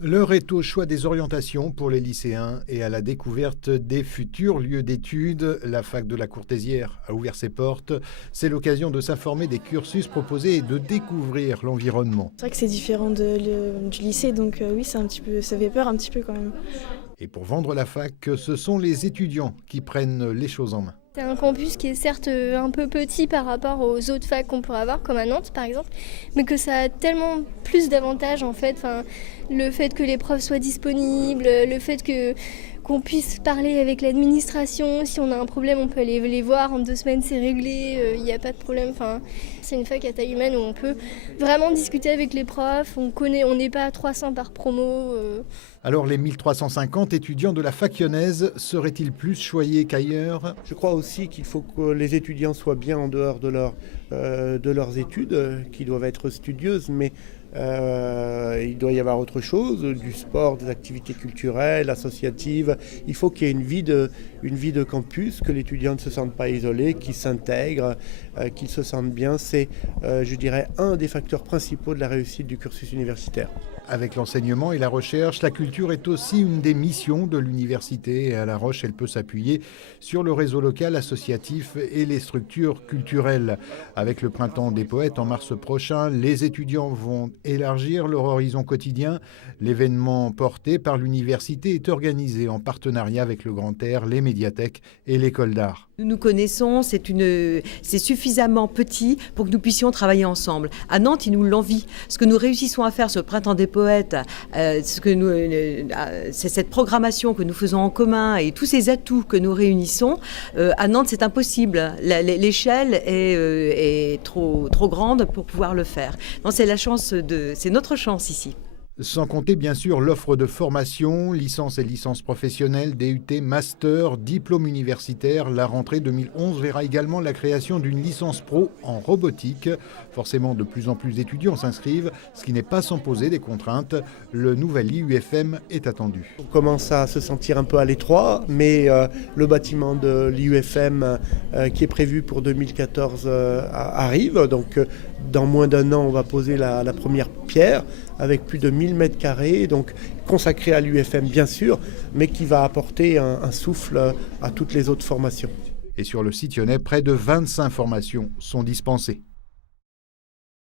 L'heure est au choix des orientations pour les lycéens et à la découverte des futurs lieux d'études. La fac de la Courtésière a ouvert ses portes. C'est l'occasion de s'informer des cursus proposés et de découvrir l'environnement. C'est vrai que c'est différent du lycée, donc oui, ça fait peur un petit peu quand même. Et pour vendre la fac, ce sont les étudiants qui prennent les choses en main. C'est un campus qui est certes un peu petit par rapport aux autres facs qu'on pourrait avoir, comme à Nantes par exemple, mais que ça a tellement plus d'avantages en fait. Enfin, le fait que les profs soient disponibles, le fait qu'on puisse parler avec l'administration, si on a un problème on peut aller les voir, en 2 semaines c'est réglé, il n'y a pas de problème. Enfin, c'est une fac à taille humaine où on peut vraiment discuter avec les profs, on n'est pas à 300 par promo. Alors les 1350 étudiants de la fac lyonnaise seraient-ils plus choyés qu'ailleurs ? Je crois aussi qu'il faut que les étudiants soient bien en dehors de leurs études, qui doivent être studieuses, mais il doit y avoir autre chose, du sport, des activités culturelles, associatives. Il faut qu'il y ait une vie de campus, que l'étudiant ne se sente pas isolé, qu'il s'intègre, qu'il se sente bien. C'est, je dirais, un des facteurs principaux de la réussite du cursus universitaire. Avec l'enseignement et la recherche, la culture est aussi une des missions de l'université. Et à La Roche, elle peut s'appuyer sur le réseau local associatif et les structures culturelles. Avec le Printemps des poètes en mars prochain, les étudiants vont élargir leur horizon quotidien. L'événement porté par l'université est organisé en partenariat avec le Grand Air, les médiathèques et l'école d'art. Nous nous connaissons, c'est suffisamment petit pour que nous puissions travailler ensemble. À Nantes, ils nous l'envient. Ce que nous réussissons à faire ce Printemps des poètes, c'est cette programmation que nous faisons en commun et tous ces atouts que nous réunissons. À Nantes, c'est impossible. L'échelle est trop grande pour pouvoir le faire. Donc, c'est notre chance ici. Sans compter bien sûr l'offre de formation, licence et licence professionnelle, DUT, master, diplôme universitaire. La rentrée 2011 verra également la création d'une licence pro en robotique. Forcément, de plus en plus d'étudiants s'inscrivent, ce qui n'est pas sans poser des contraintes. Le nouvel IUFM est attendu. On commence à se sentir un peu à l'étroit, mais le bâtiment de l'IUFM qui est prévu pour 2014 arrive. Donc dans moins d'1 an, on va poser la première pierre avec plus de 1000 mètres carrés, donc consacré à l'UFM bien sûr, mais qui va apporter un souffle à toutes les autres formations. Et sur le site lyonnais, près de 25 formations sont dispensées.